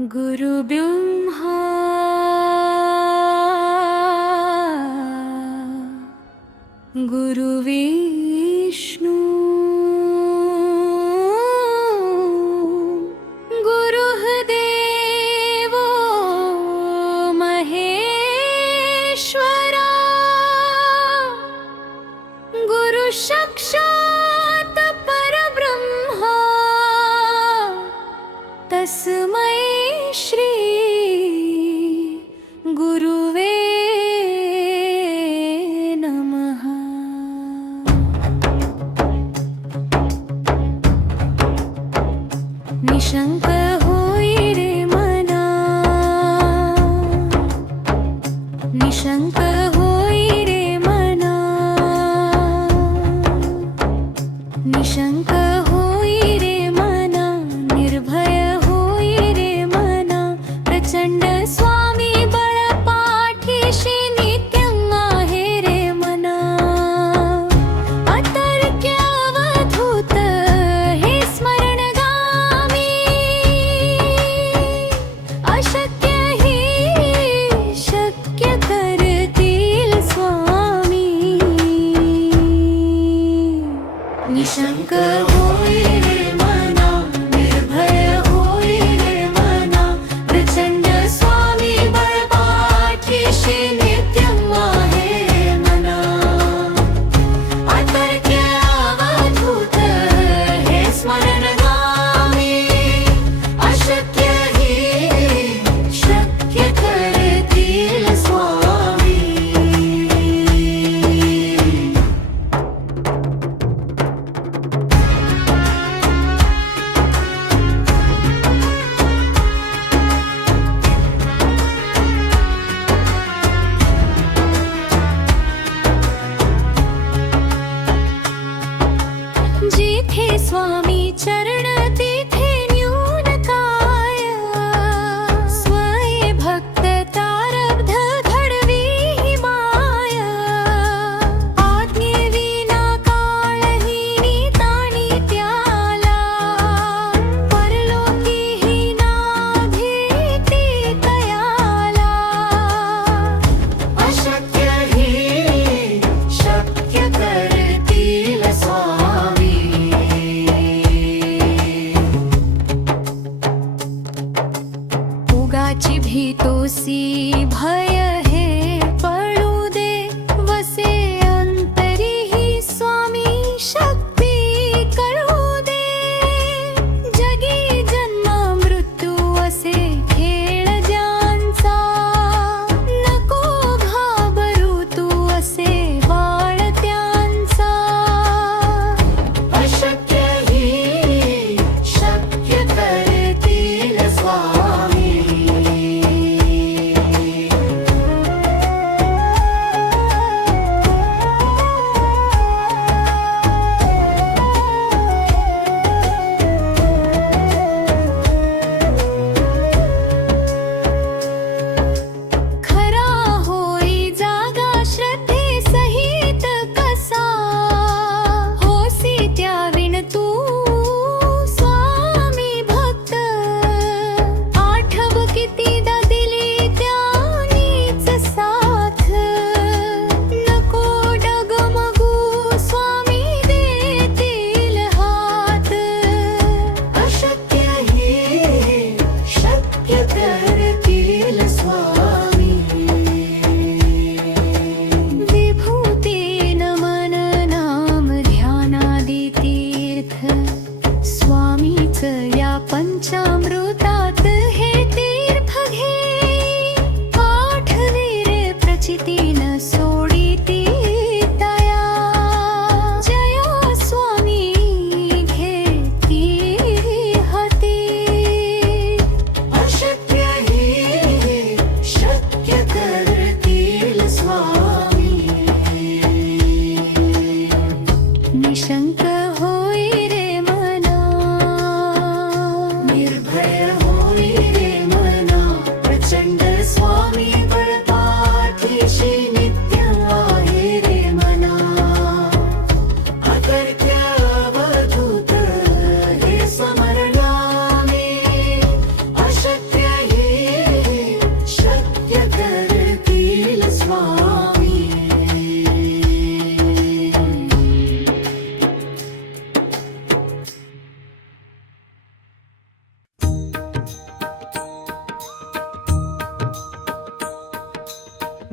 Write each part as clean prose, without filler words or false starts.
गुरु ब्रह्मा गुरु विष्णु गुरुः देवो महेश्वरा गुरु साक्षात् परब्रह्मा तस्मै श्री गुरुवे नमः। निशंक होई रे मना, निशंक होई रे मना, निशंक होई रे मना, निर्भय होई रे मना, प्रचंड स्वामी बळ पाठीशी नित्यं आहे रे मना। अतर्क्य अवधूत हे स्मरणगामी, अशक्य हि शक्य करतील स्वामी। निशंक होई रे मना, निर्भय होई रे मना, प्रचंड स्वामी बळ पाठीशी नित्यं आहे रे मना। अतर्क्य अवधूत हे स्मरणगामी, अशक्य हि शक्य करतील स्वामी। जिथे स्वामी चरण तिथे न्यून काय, स्वये भक्त तारब्ध घडवी ही माया। आज्ञेविना काळहीनी ताणी त्याला, परलोकीही ना भीती कयाला। अशक्य हि शक्य करतील स्वामी। उगाची भीतोसी भय हे पळू दे, वसे अंतरी ही स्वामी शक्ती कळू दे। जगी जन्म मृत्यू असे खेळ ज्यांचा, नको घाबरू तू असे वाळ त्यांचा। अशक्य हि शक्य करतील स्वामी। खरा होई जागा श्रद्धे सहित कसा, होसी त्याविण तू स्वामी भक्त। आठव कितीदा दिली त्यानीच साथ, नको डगमगू स्वामी देतील हात। अशक्य हि शक्य करतील स्वामी। विभूतेन मन नाम ध्यानादि तीर्थ, स्वामीच या पंचामृतात हे तीर्थ घे। आठवी रे प्रचितीन सोडिती तया, जया स्वामी घेती हती। अशक्य हि शक्य करतील स्वामी। निशंक होई रे मना, निर्भय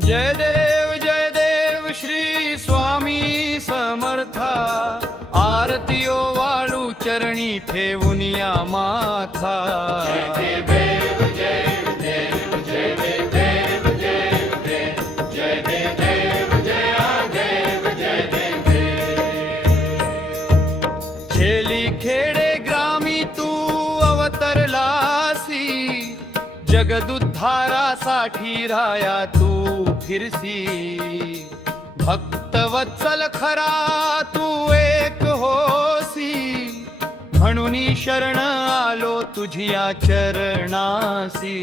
जय देव श्री स्वामी समर्था आरतीयो वाळू चरणी ठेवून या माथा खेली खेडे ग्रामी तू अवतरलासी जगदुद्धारासाठी राया तू फिरसी भक्तवत्सल खरा तू एक होसी म्हणून शरण आलो तुझिया चरणासी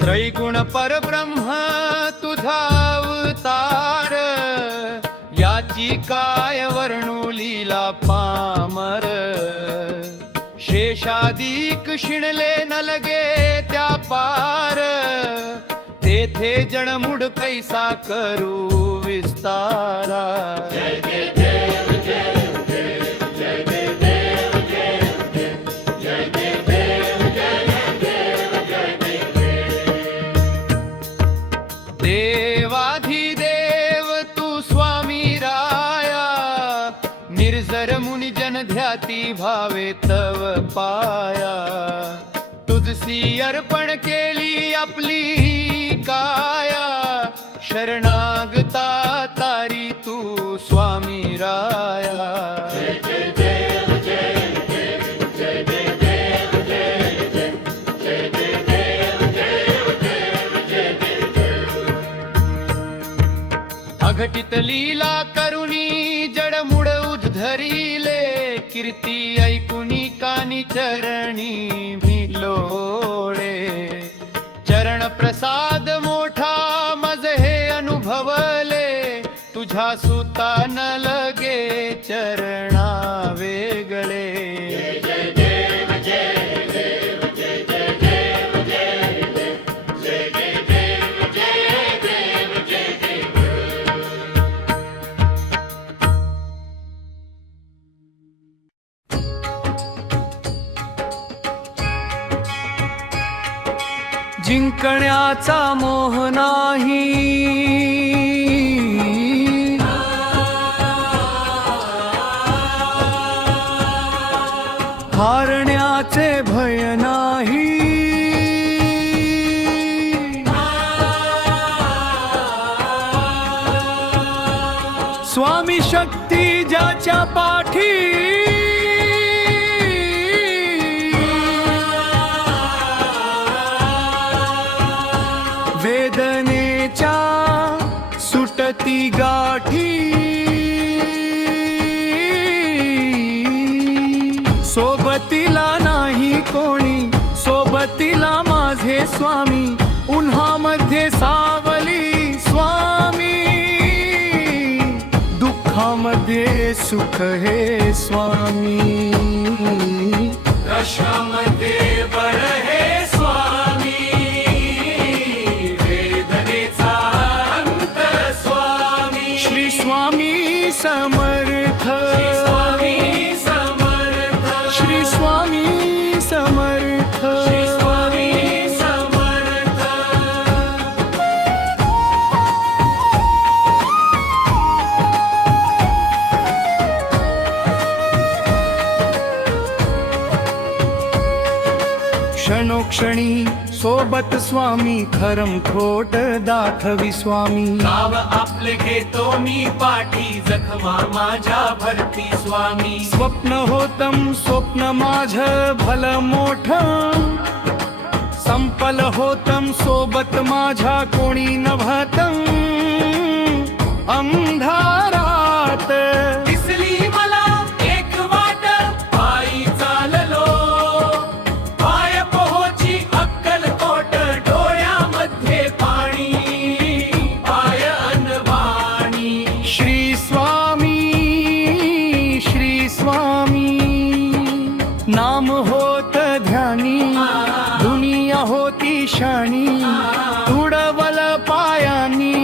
त्रैगुण परब्रह्म तुझा अवतार याची काय वर्णू लीला पामर शेषाधिक शिणले न लगे त्या पार तेथे जणमुड कैसा करू विस्तारा देवाधिदेव तू स्वामी राया निर्जर मुनि जन ध्याती भावे तव पाया तुझसी अर्पण केली आपली काया शरणागता तारी तू स्वामी राया अघटित लीला करुणी जडमुड उद्धरिले कीर्ती ऐकुनी कानी चरणी भिलोळे चरण प्रसाद मोठा मज हे अनुभवले तुझ्या सुता न लगे चरणा वेगळे जिंकण्याचा मोह नाही हारण्याचे भय नाही स्वामी शक्ती ज्याच्या पाठी वेदनेच्या सुटती गाठी सोबतीला नाही कोणी सोबतीला माझे स्वामी उन्हामध्ये सावली स्वामी दुःखामध्ये सुख हे स्वामी कशामध्ये बर हे स्वामी समर्थ श्री स्वामी समर्थ श्री स्वामी समर्थ श्री स्वामी समर्थ क्षणोक्षणी सोबत स्वामी खरम खोट दाखवी स्वामी गाव आपले घेतो मी पाठी जखमा माझ्या भरती स्वामी स्वप्न होतम स्वप्न माझ भल मोठ संपल होतम सोबत माझ्या कोणी नभतम अंधारात दिसली मला एक वाट पायी चाललो पाय पोहोची अक्कलकोट डोळ्यामध्ये पाणी पाय अनवाणी श्री स्वामी नाम होत ध्यानी दुनिया होती शाणी तुडवल पायानी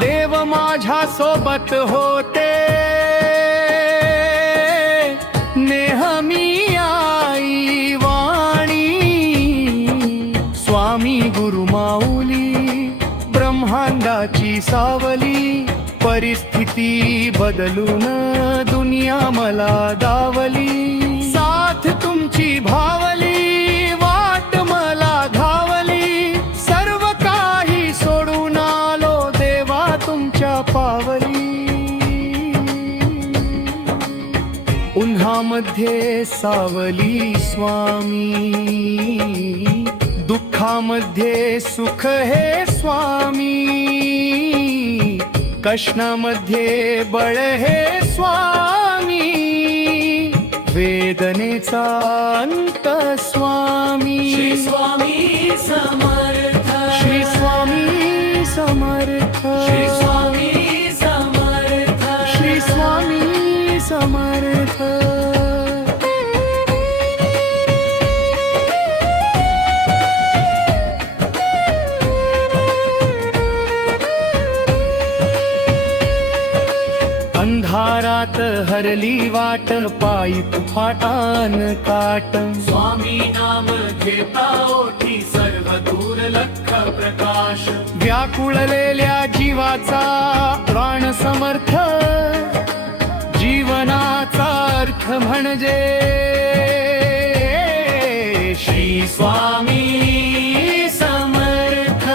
देव माझ्या सोबत होते स्वामी गुरुमाऊली ब्रह्मांडाची सावली परिस्थिती बदलून दुनिया मला दावली साथ तुमची भावली वाट मला धावली सर्व काही सोडून आलो देवा तुमच्या पावली उन्हामध्ये सावली स्वामी दुःखामध्ये सुख हे स्वामी कष्णामध्ये बळ हे स्वामी वेदनेचा अंत स्वामी श्री स्वामी समर्थ श्री स्वामी समर्थ श्री स्वामी समर्थ श्री स्वामी समर्थ अंधारात हरली वाट पायी फाटान काट स्वामी नाम घेता ओठी सर्व दूर लख प्रकाश व्याकुळलेल्या जीवाचा प्राण समर्थ जीवनाचा अर्थ म्हणजे श्री स्वामी समर्थ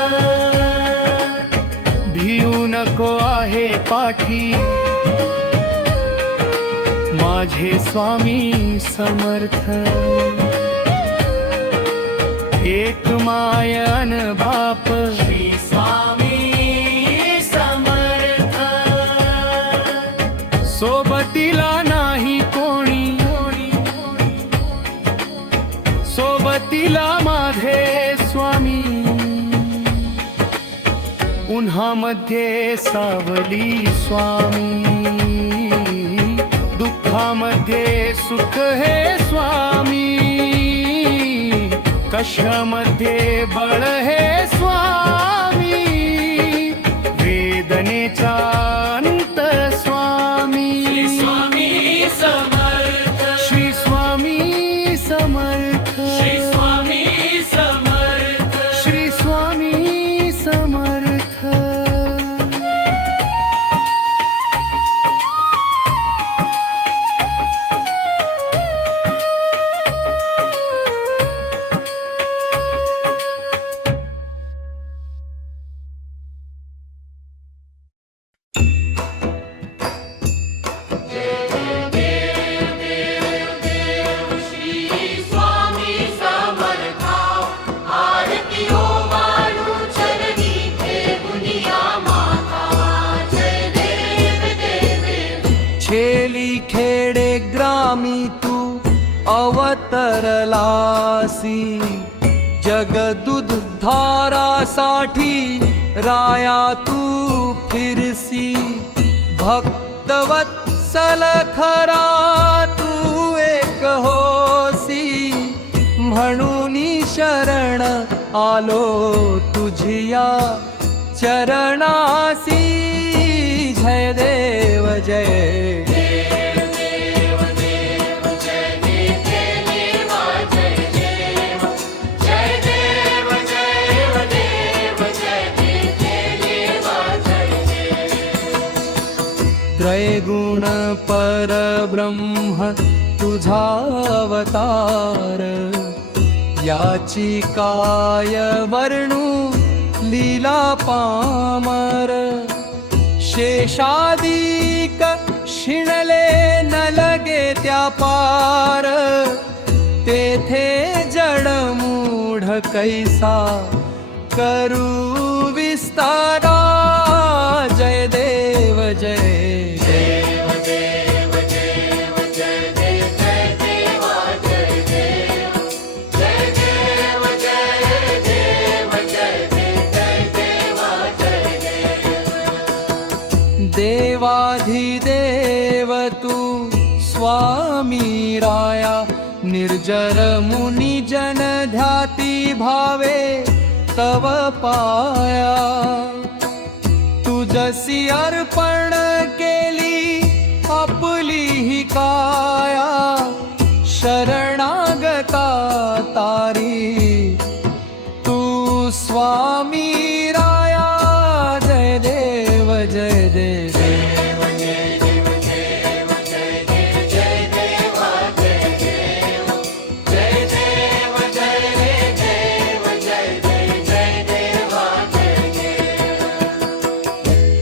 भिऊ नको आहे पाठी माझे स्वामी समर्थ एक मायन बाप श्री स्वामी समर्थ सोबतीला नाही कोणी सोबतीला माझे स्वामी उन्हामध्ये सावली स्वामी दुःखामध्ये सुख हे स्वामी कष्टामध्ये बळ हे स्वामी वेदनेचा अंत स्वामी श्री स्वामी समर्थ श्री स्वामी समर्थ श्री स्वामी समर्थ श्री स्वामी समर्थ छेली खेडे ग्रामी तू अवतरलासी जगदुद्धारासाठी राया तू फिरसी भक्तवत्सल खरा तू एक होसी म्हणून शरण आलो तुझिया चरणासी जय देव जय त्रैगुण परब्रह्म तुझा अवतार याची काय वर्णू लीला पामर शेषादिक शिणले न लगे त्या पार तेथे जडमूढ कैसा करू विस्तारा जय देव जय देवाधिदेव तू स्वामी राया निर्जर मुनि जन ध्याती भावे तव पाया तुझसी अर्पण केली आपली ही काया शरणागता तारी तू स्वामी राया जय देव जय देव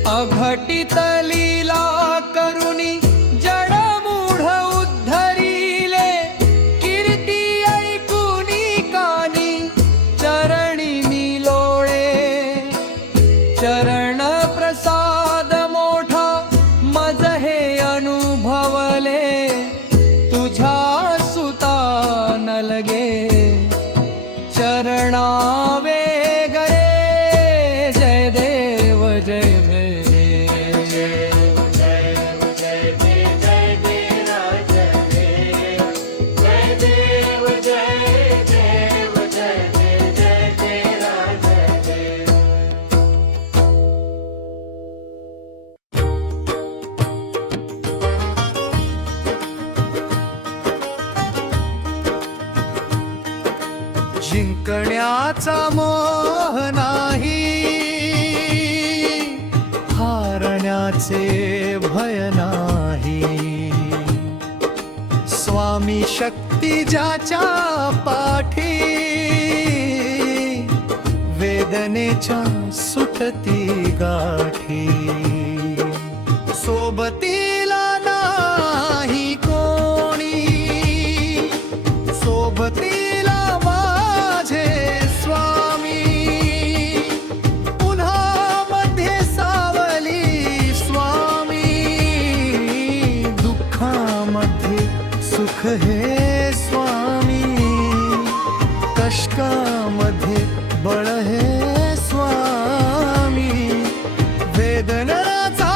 अघटित लीला करुणी जडमूढ उद्धरिले कीर्ती ऐकुनी कानी चरणी मी लोळे चरण प्रसाद मोठा मज हे अनुभवले तुझ्या सुता न लगे चरणा वेगरे जय देव जय देव जिंकण्याचा मोह नाही हारण्याचे भय नाही स्वामी शक्ती ज्याच्या पाठी वेदनेच्या सुटती गाठी सोबतीला नाही कोणी सोबतीला माझे स्वामी पुन्हा मध्ये सावली स्वामी दुःखामध्ये सुख हे स्वामी कष्टामध्ये बळ हे स्वामी वेदनाचा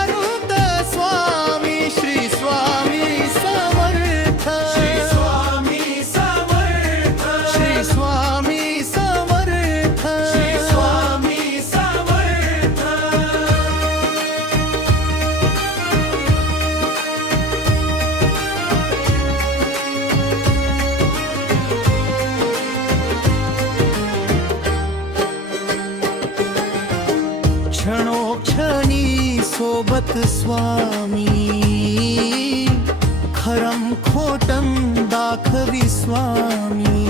अनंत स्वामी श्री स्वामी समर्थ श्री स्वामी समर्थ श्री स्वामी समर्थ श्री स्वामी समर्थ क्षणोक्षणी सोबत स्वामी खरम खोटम दाखवी स्वामी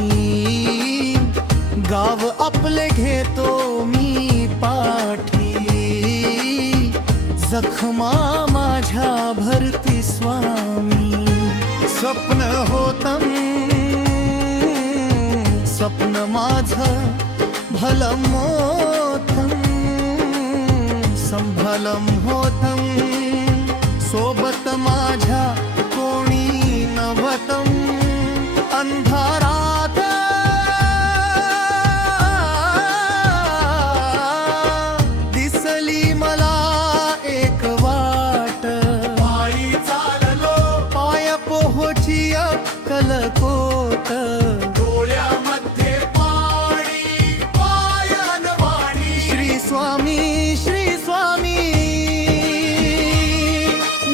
गाव आपले घेतो मी पाठी जखमा माझ्या भरती स्वामी स्वप्न होतम स्वप्न माझं भलं मोठं संभलम होतं सोबत माझ्या कोणी नव्हतं अंधारात दिसली मला एक वाट पायी चाललो पाय पोहोची अक्कलकोट डोळ्यामध्ये पाणी पायन वाणी श्री स्वामी श्री स्वामी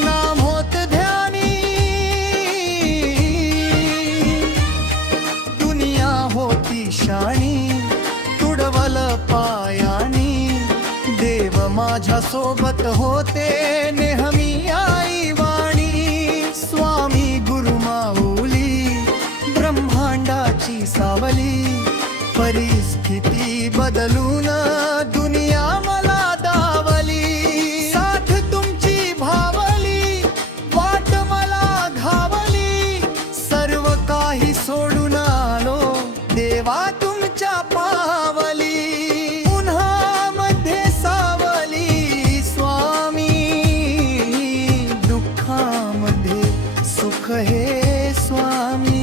नाम होत ध्यानी दुनिया होती शाणी तुडवल पायानी देव माझ्या सोबत होते नेहमी आई वाणी स्वामी गुरु माऊली ब्रह्मांडाची सावली परिस्थिती बदलून दुनिया मला दावली साथ तुमची भावली वाट मला घावली सर्व काही सोडून आलो देवा तुमच्या पावली पुन्हा मध्ये सावली स्वामी दुःखामध्ये सुख हे स्वामी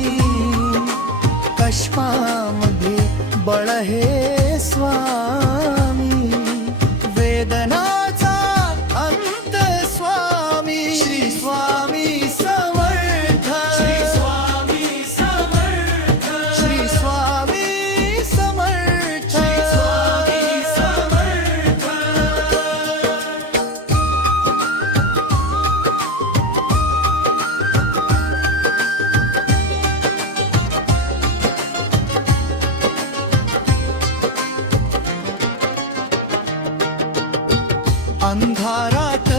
कष्टामध्ये बळ हे स्वामी अंधारात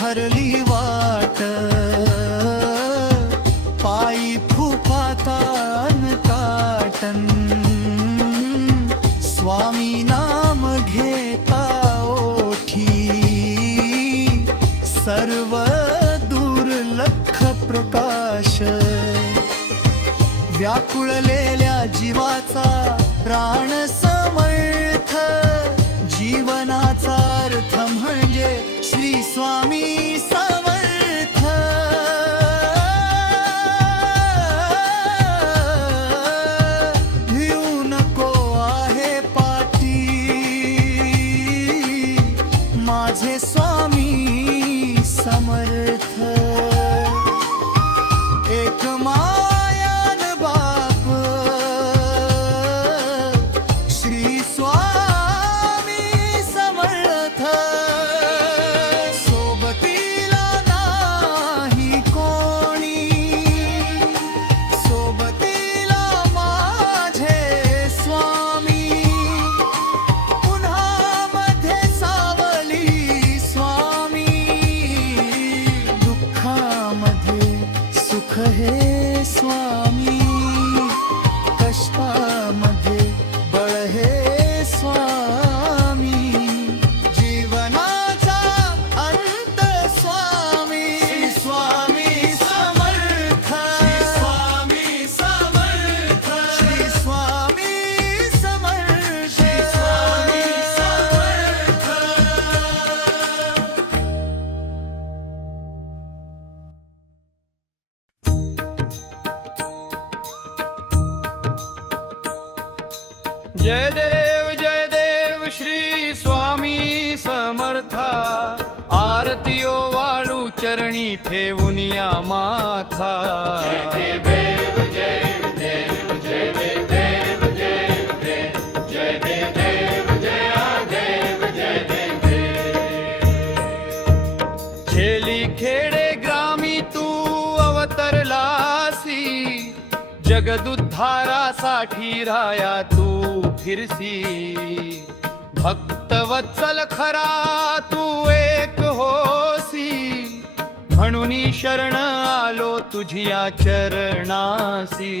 हरली वाट पायी फुफातान काटन स्वामी नाम घेता ओठी सर्व दुर्लक्ष प्रकाश व्याकुळलेल्या जीवाचा प्राण समर्थ जीवनाचा अर्थ म्हणजे श्री स्वामी समर्थ भिऊ नको आहे पाठी माझे स्वामी समर्थ एक मायान बाप श्री स्वामी समर्थ सोबतीला नाही कोणी सोबतीला माझे स्वामी उन्हामध्ये सावली स्वामी दुःखामध्ये सुख हे स्वामी कष्टामध्ये बळ हे स्वामी जीवनाचा अंत स्वामी स्वामी समर्थ स्वामी समर्थ श्री स्वामी समर्थ स्वामी समर्थ जय देव श्री स्वामी समर्था आरतीयो वाळू चरणी ठेवून या माथा खेली खेडे ग्रामी तू अवतरलासी जगदुद्धारासाठी राया तू फिरसी भक्तवत्सल खरा तू एक होसी म्हणून शरण आलो तुझिया चरणासी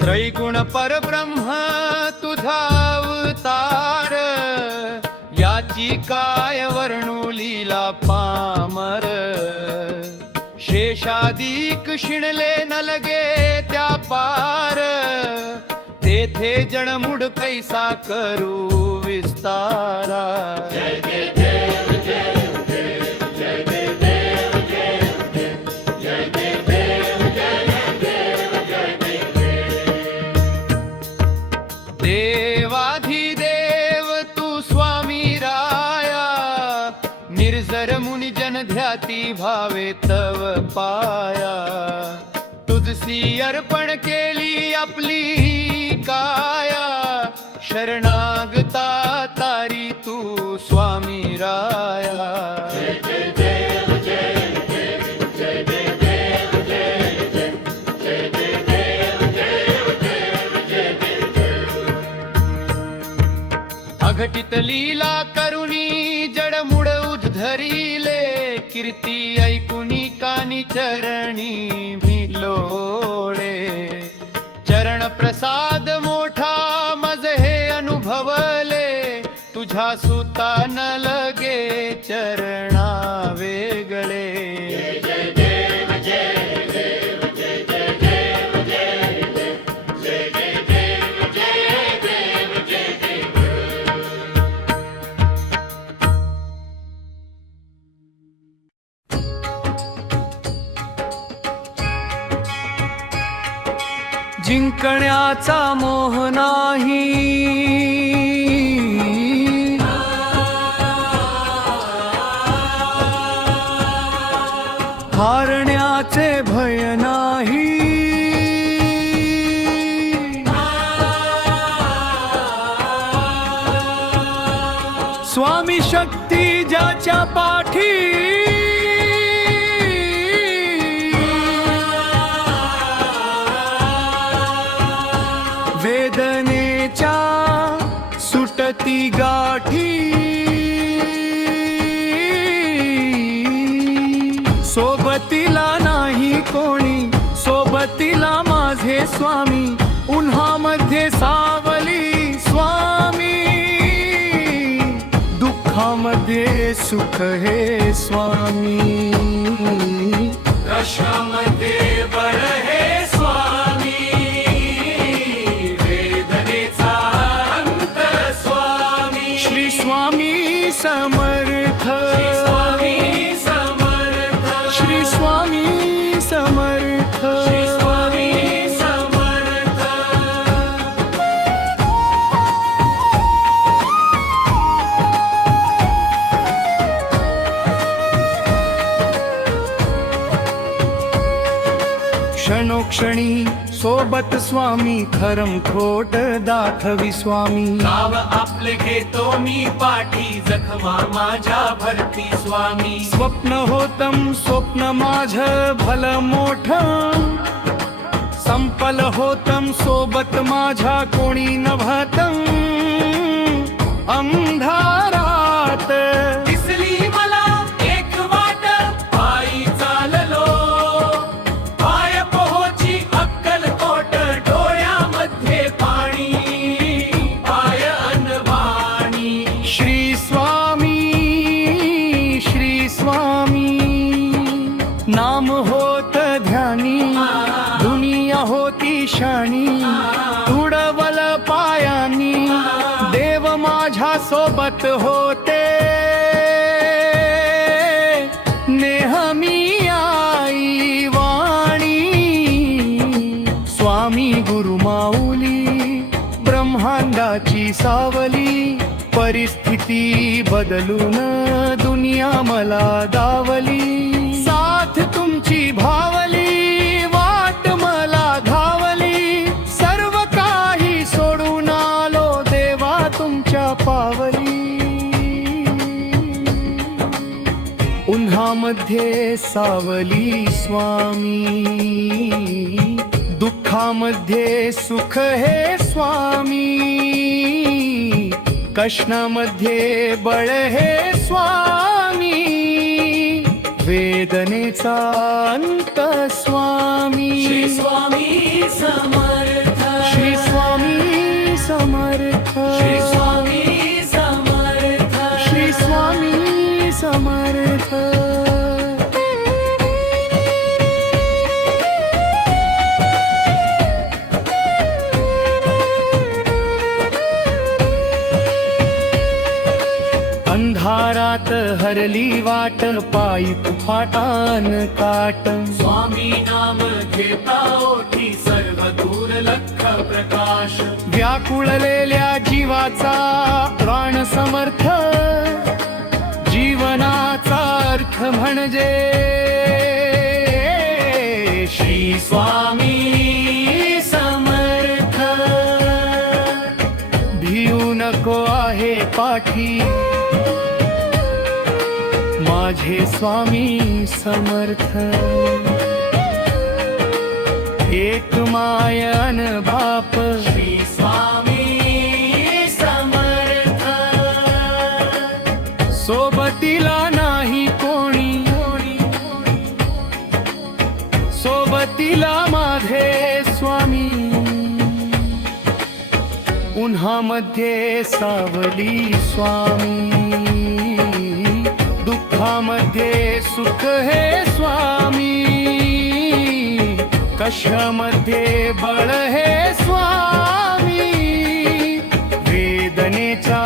त्रैगुण परब्रह्म तुझा अवतार याची काय वर्णू लीला पामर शेषादिक शिणले न लगे त्या पार तेथे जणमुड कैसा करू विस्तारा देवाधिदेव तू स्वामी राया निर्जर मुनि जन ध्याती भावे तव पाया तुझसी अर्पण केली आपली काया शरणागता तारी तू स्वामी राया अघटित लीला करुणी जडमुड उद्धरिले कीर्ती ऐकुनी कानी चरणी भिलोळे चरण प्रसाद मोठा मज हे अनुभवले तुझ्या सुता न लगे चरणा वेगळे जिंकण्याचा मोह नाही हारण्याचे भय नाही स्वामी शक्ती ज्याच्या पाठी सोबतीला नाही कोणी, सोबतीला माझे स्वामी, उन्हामध्ये सावली स्वामी, दुःखामध्ये सुख हे स्वामी, कशामध्ये बळ हे स्वामी, वेदनेचा अंत स्वामी, श्री स्वामी समर्थ, श्री स्वामी समर्थ, श्री स्वामी समर्थ, श्री स्वामी समर्थ. क्षणोक्षणी सोबत स्वामी, खरम खोट दाखवी स्वामी, गाव आपले घेतो मी पाठी, जखमा माझ्या भरती स्वामी, स्वप्न होतम स्वप्न माझ भल मोठ, संपल होतम सोबत माझ्या कोणी नभतम, अंधारात दिसली मला एक वाट, पायी चाललो, पाय पोहोची अक्कलकोट, डोळ्यामध्ये पाणी, पाय अनवाणी, श्री स्वामी, श्री स्वामी, नाम होत ध्यानी, दुनिया होती शानी, तुडवल पायानी, देव माझ्या सोबत होते, नेहमी आई वाणी, स्वामी गुरु माऊली, ब्रह्मांडाची सावली, परिस्थिती बदलून दुनिया मला दावली, साथ तुमची भावली, वाट मला धावली, सर्व काही सोडून आलो देवा तुमच्या पावली, उन्हामध्ये सावली स्वामी, दुःखामध्ये सुख हे स्वामी, कष्णामध्ये बळ हे स्वामी, वेदनेचा अंत स्वामी, श्री स्वामी समर्थ, श्री स्वामी समर्थ, श्री स्वामी समर्थ, श्री स्वामी समर्थ. अंधारात हरली वाट, पायी फाटान काट, स्वामी नाम घेता ओठी, सर्व दूर लख प्रकाश, व्याकुळलेल्या जीवाचा प्राण समर्थ, जीवनाचा अर्थ म्हणजे श्री स्वामी समर्थ, भिऊ नको आहे पाठी, माझे स्वामी समर्थ, एक मायन बाप, श्री स्वामी समर्थ, सोबतीला नाही कोणी, सोबतीला माझे स्वामी, उन्हामध्ये सावली स्वामी, दुःखामध्ये सुख हे स्वामी, कशामध्ये बळ हे स्वामी, वेदनेचा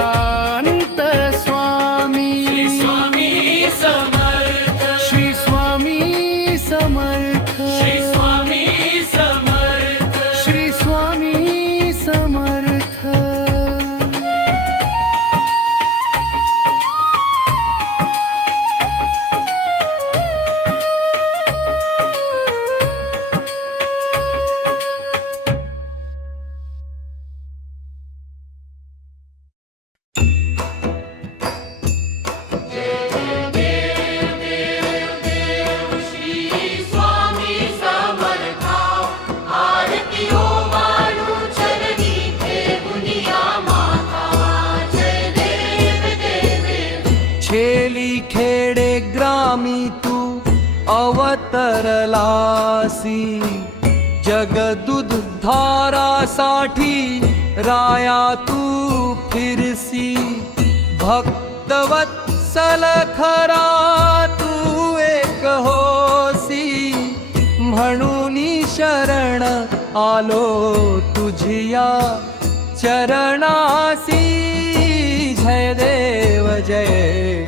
अंत स्वामी, श्री स्वामी समर्थ, श्री स्वामी समर्थ, श्री स्वामी समर्थ, श्री स्वामी समर्थ. अवतरलासी जगदुद्धारासाठी राया तू फिरसी भक्तवत्सल खरा तू एक होसी म्हणून शरण आलो तुझिया चरणासी जय देव जय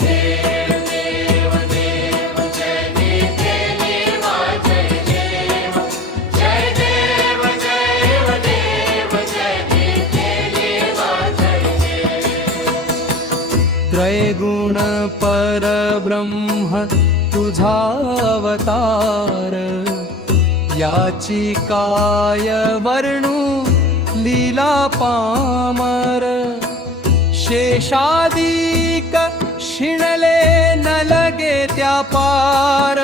त्रैगुण परब्रह्म तुझा अवतार याची काय वर्णू लीला पामर शेषादिक शिणले न लगे त्या पार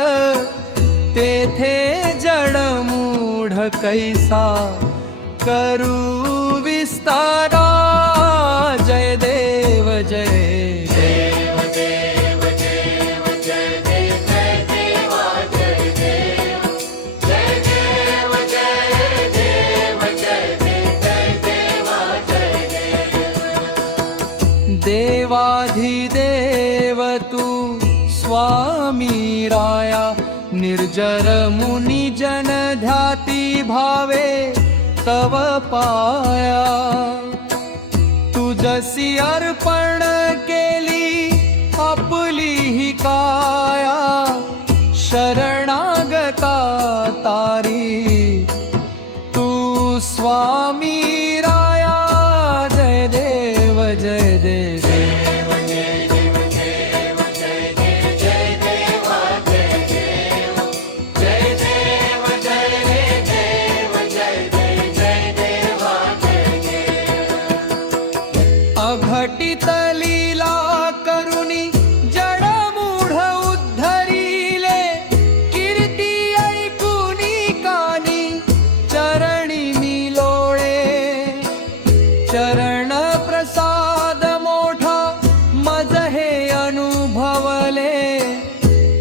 तेथे जडमूढ कैसा करू विस्तारा जय देव जय देवाधिदेव तू स्वामी राया निर्जर मुनी जन ध्याती भावे तव पाया तुझसी अर्पण केली आपली ही काया शरणागता तारी तू स्वामी राया जय देव जय देव अघटित लीला करुणी जडमूढ उद्धरिले कीर्ती ऐकुनी कानी चरणी मी लोळे चरण प्रसाद मोठा मज हे अनुभवले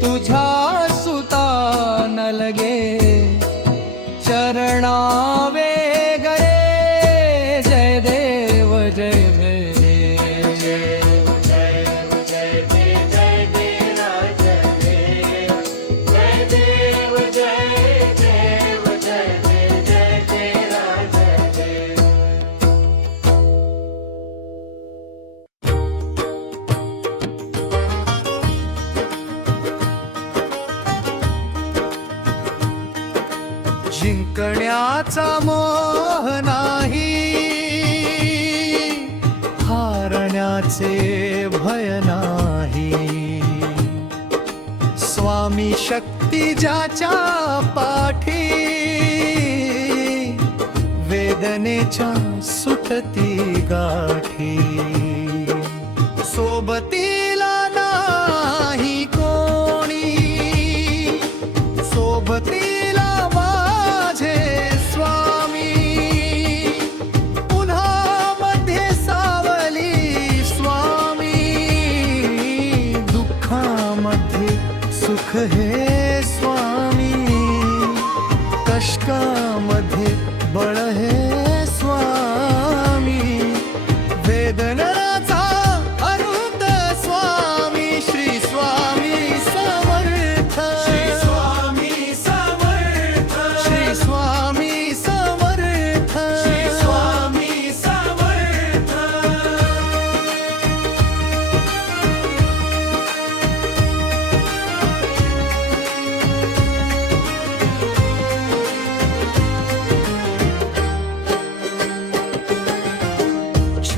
तुझ्या सुता न लगे चरणा वेगळे जय देव जय जिंकण्याचा मोह नाही हारण्याचे भय नाही स्वामी शक्ती ज्याच्या पाठी वेदनेच्या सुटती गाठी सोबतीला नाही कोणी सोबतीला माझे स्वामी उन्हामध्ये सावली स्वामी दुःखामध्ये सुख हे स्वामी कष्टामध्ये बळ हे स्वामी वेदनाचा अरुंद स्वामी श्री स्वामी समर्थ श्री स्वामी समर्थ श्री स्वामी समर्थ श्री स्वामी समर्थ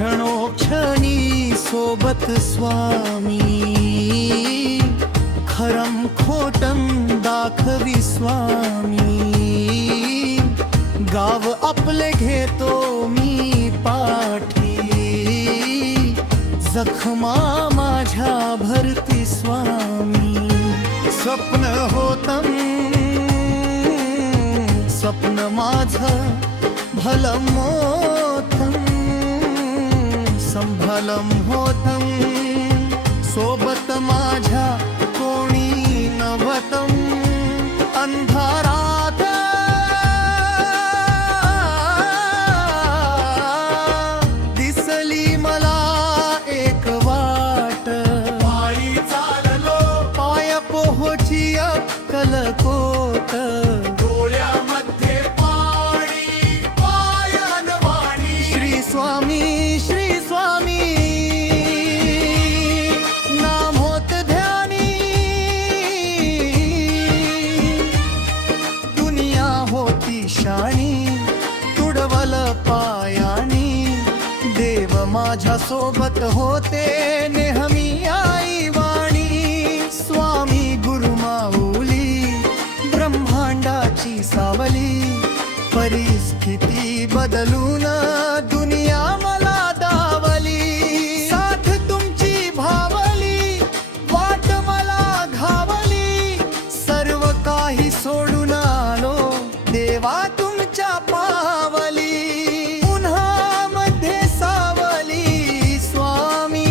क्षणोक्षणी सोबत स्वामी खरम खोटम दाखवी स्वामी गाव आपले घेतो मी पाठी जखमा माझ्या भरती स्वामी स्वप्न होतं स्वप्न माझं भलं मोठं संभलम होतं सोबत माझ्या कोणी नव्हतं तोची अक्कल कोट डोळ्यामध्ये पाणी पायान वाणी श्री स्वामी नाम होत ध्यानी दुनिया होती शाणी तुडवल पायानी देव माझ्या सोबत होते नेहमी आई वाणी स्वामी गुरु माऊली ब्रह्मांडाची सावली परिस्थिती बदलून दुनिया मला दावली साथ तुमची भावली वाट मला घावली सर्व काही सोडून आलो देवा तुमच्या पावली उन्हामध्ये सावली स्वामी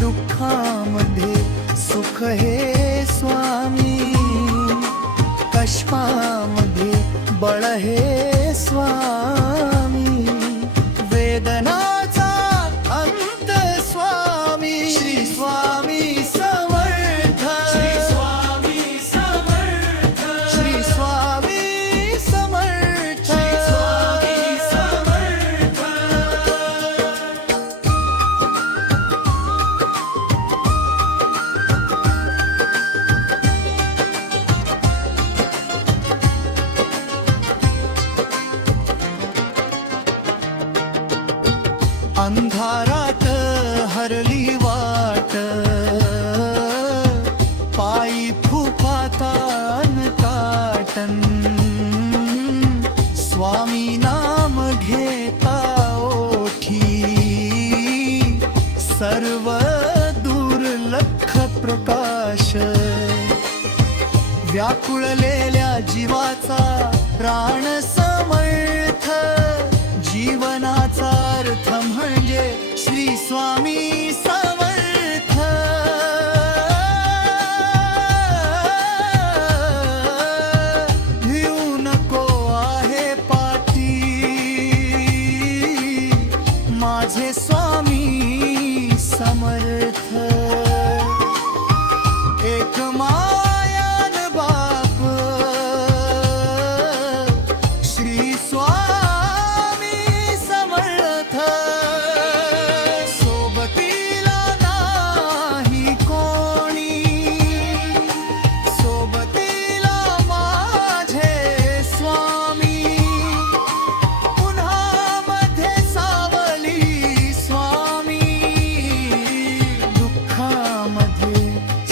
दुःखामध्ये सुख हे स्वामी कष्टामध्ये बळ हे स्वामी वेदनाचा अंत स्वामी श्री स्वामी समर्थ श्री स्वामी समर्थ श्री स्वामी समर्थ स्वामी समर्थ अंधारात हरली वाट पायी फुफातान काटन स्वामी नाम घेता ओठी सर्व दुर्लक्ष प्रकाश व्याकुळलेल्या जीवाचा प्राण समर्थ जीवनाचा अर्थ म्हणजे श्री स्वामी समर्थ भिऊ नको आहे पाठी माझे स्वामी समर्थ एक मायान बाप श्री स्वामी समर्थ सोबतीला नाही कोणी सोबतीला माझे स्वामी उन्हामध्ये सावली स्वामी दुःखामध्ये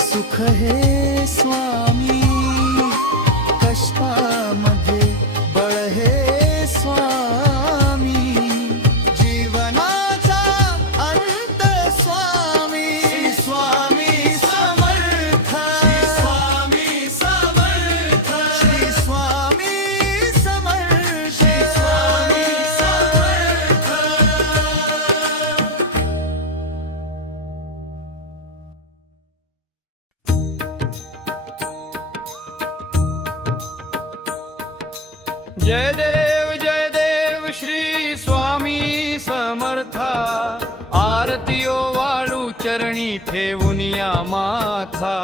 सुख हे स्वामी कष्टामध्ये बळ हे स्वामी जीवनाचा अंत स्वामी स्वामी समर्थ स्वामी समर्थ श्री स्वामी समर्थ स्वामी समर्थ जय देव श्री स्वामी समर्था आरतीयो वाळू चरणी ठेवून या माथा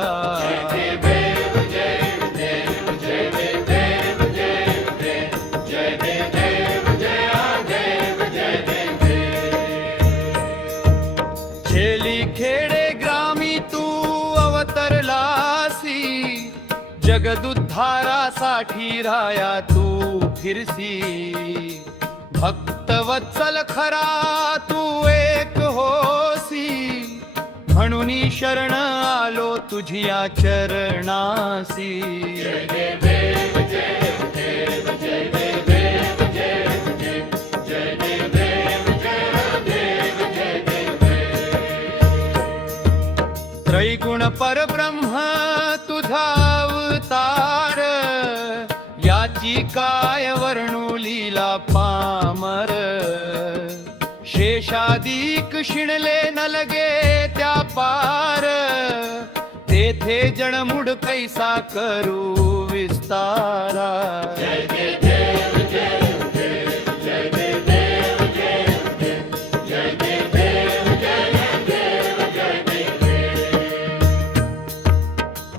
खेली खेडे ग्रामी तू अवतरलासी जगदुद्धारासाठी राया तू फिरसी भक्तवत्सल खरा तू एक होसी म्हणून शरण आलो तुझिया चरणासी त्रैगुण परब्रह्म तुझा अवतार याची काय वर्णू लीला पामर शेषादिक शिणले न लगे त्या पार तेथे जणमुड कैसा करू विस्तारा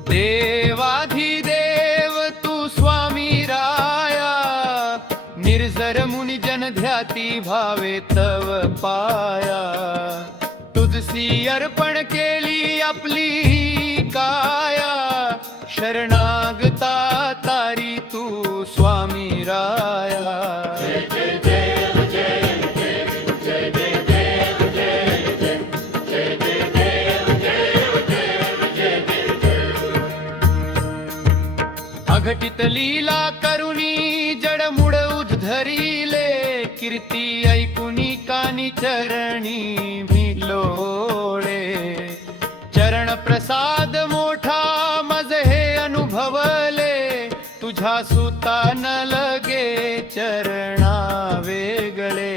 देवाधिदेव तू स्वामी राया, निर्जर मुनि जन ध्याती भावे तव पाया. तुझसी अर्पण केली आपली काया, शरणागता तारी तू स्वामी राया. अघटित लीला करुणी जडमुड उद्धरिले, कीर्ती ऐकुनी कानी चरणी भिलोळे. चरण प्रसाद मोठा मज हे अनुभवले, तुझ्या सुता न लगे चरणा वेगळे.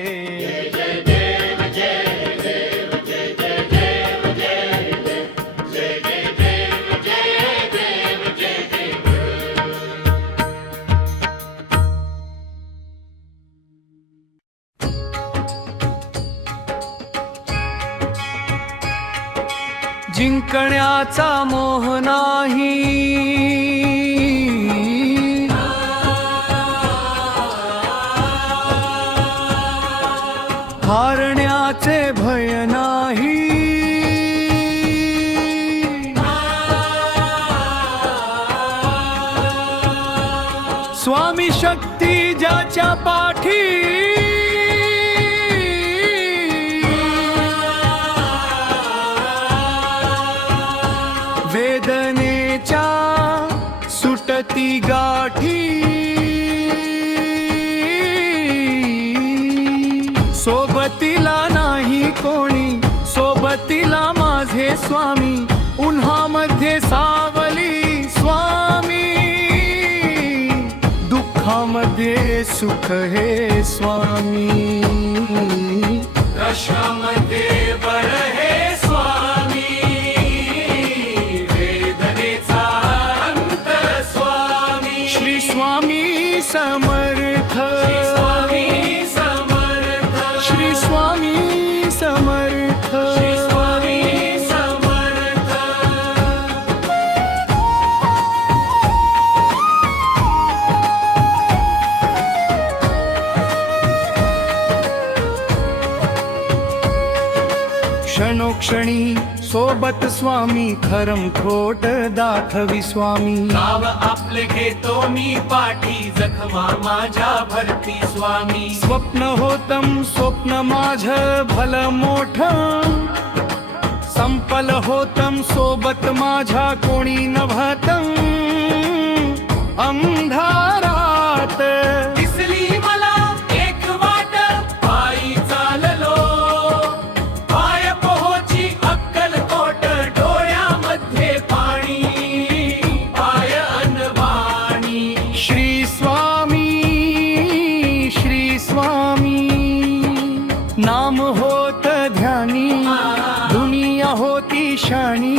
जिंकण्याचा मोह नाही, हारण्याचे भय नाही. स्वामी शक्ती ज्याच्या पाठी, वेदनेच्या सुटती गाठी. सोबतीला नाही कोणी, सोबतीला माझे स्वामी, उन्हामध्ये सावली स्वामी, दुःखामध्ये सुख हे स्वामी, कष्टामध्ये बर हे स्वामी, वेदनेचा अंत स्वामी. श्री स्वामी समर्थ, स्वामी समर्थ, श्री स्वामी समर्थ, स्वामी समर्थ. क्षणोक्षणी सोबत स्वामी, खरम खोट दाखवी स्वामी. नाव आपले घेतो मी पाठी, जखमा माझ्या भरती स्वामी. स्वप्न होतम स्वप्न माझ भल मोठ, संपल होतम सोबत माझ्या कोणी नभतम. अंधारात दिसली मला एक वाट, पायी चाललो, पाय पोहोची अक्कलकोट. डोळ्यामध्ये पाणी, पाय अनवाणी. श्री स्वामी, श्री स्वामी, नाम होत ध्यानी, दुनिया होती शाणी.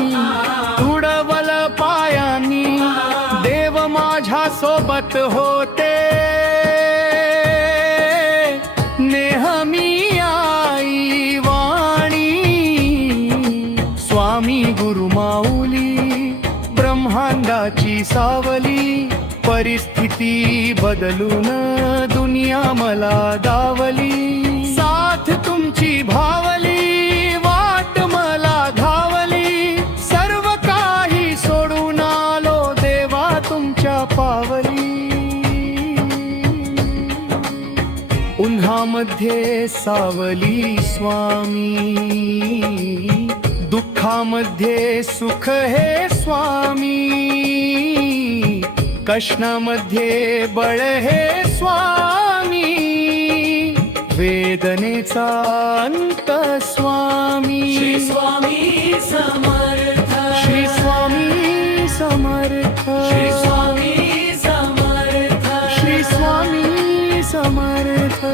तुडवल पायानी, देव माझ्या सोबत होते. नेहमी आई वाणी, स्वामी गुरु माऊली, ब्रह्मांडाची सावली. परिस्थिती बदलून दुनिया मला दावली. साथ तुमची भावली, वाट मला घावली. सर्व काही सोडून आलो देवा तुमच्या पावली. उन्हामध्ये सावली स्वामी, दुःखामध्ये सुख हे स्वामी. कष्णामध्ये बळ हे स्वामी, वेदनेचा अंत स्वामी. श्री स्वामी समर्थ, श्री स्वामी समर्थ, श्री स्वामी समर्थ, श्री स्वामी समर्थ.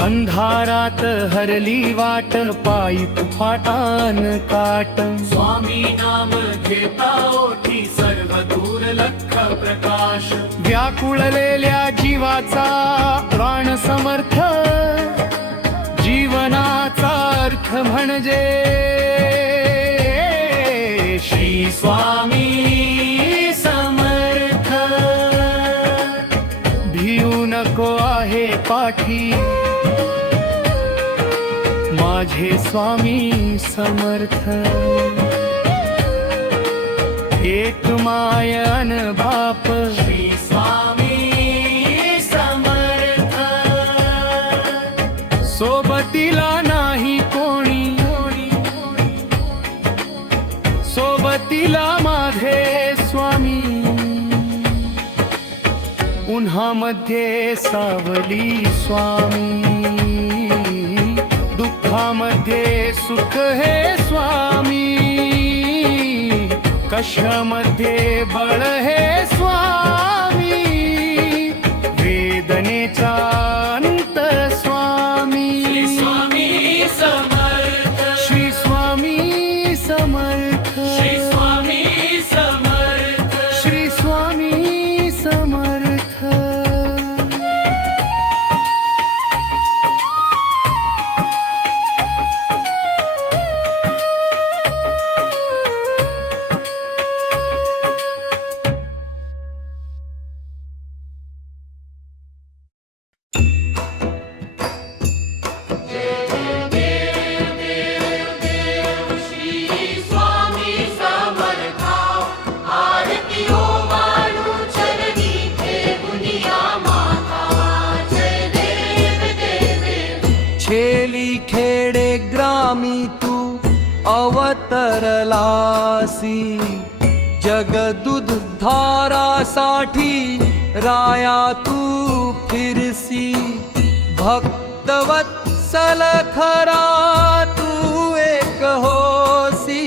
अंधारात हरली वाट, पायी फाटान काट. स्वामी नाम घेता ओठी, सर्व मधुर लख प्रकाश व्याकुळलेल्या जीवाचा प्राण समर्थ जीवनाचा अर्थ म्हणजे श्री स्वामी समर्थ भिऊ नको आहे पाठी माझे स्वामी समर्थ एक मायन बाप श्री स्वामी समर्थ सोबतीला नाही कोणी सोबतीला माझे स्वामी उन्हामध्ये सावली स्वामी दुःखामध्ये सुख हे स्वामी कशामध्ये बळ हे स्वामी वेदनेचा अंत स्वामी श्री स्वामी समर्थ श्री स्वामी समर्थ श्री स्वामी समर्थ श्री स्वामी समर्थ छेली खेडे ग्रामी तू अवतरलासी जगदुद्धारासाठी राया तू फिरसी भक्तवत्सल खरा तू एक होसी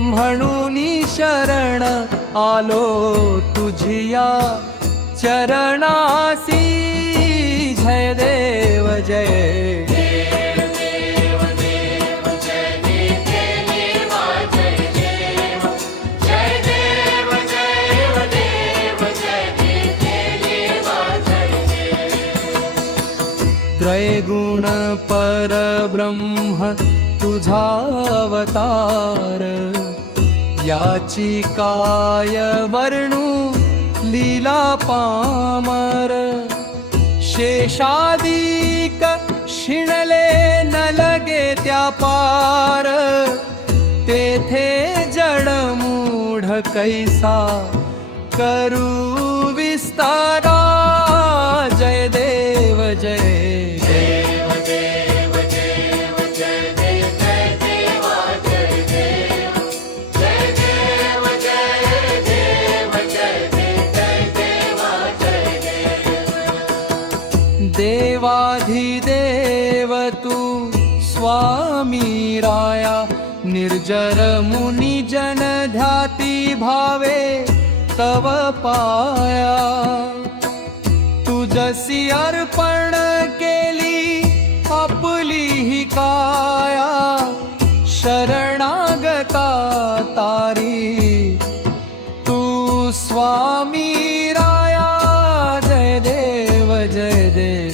म्हणून शरण आलो तुझिया चरणासी जय देव जय त्रैगुण परब्रह्म तुझा अवतार याची काय वर्णू लीला पामर शेषादिक शिणले न लगे त्या पार तेथे जडमूढ कैसा करू विस्तारा जय देव जय देव देव देव जय देव जय देव जय देव जय देव जय देव जय देव जय देव देवाधिदेव तू स्वामी राया निर्जर मुनी जन ध्याती भावे तव पाया तुझसी अर्पण केली आपली ही काया शरणागता तारी तू स्वामी राया जय देव जय देव